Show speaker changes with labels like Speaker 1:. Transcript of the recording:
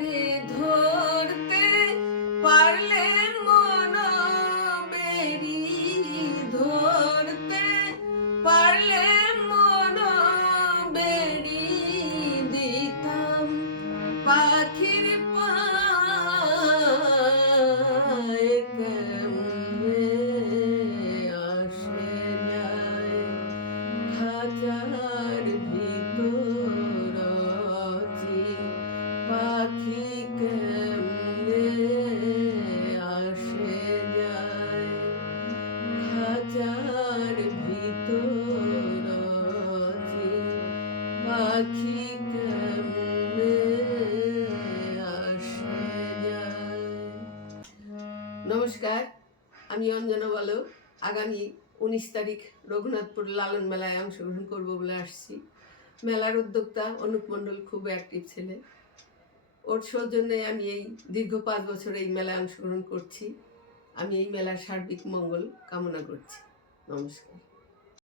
Speaker 1: Adik. পাখি আসে যায়? খাঁচার ভিতর নমস্কার, আমি অঞ্জনা বলো। আগামী উনিশ তারিখ রঘুনাথপুর লালন মেলায় অংশগ্রহণ করব বলে আসছি। মেলার উদ্যোক্তা অনুপ মণ্ডল খুব অ্যাক্টিভ ছেলে ওর সৌজন্যে আমি এই দীর্ঘ পাঁচ বছর এই মেলায় অংশগ্রহণ করছি। আমি এই মেলার সার্বিক মঙ্গল কামনা করছি। নমস্কার।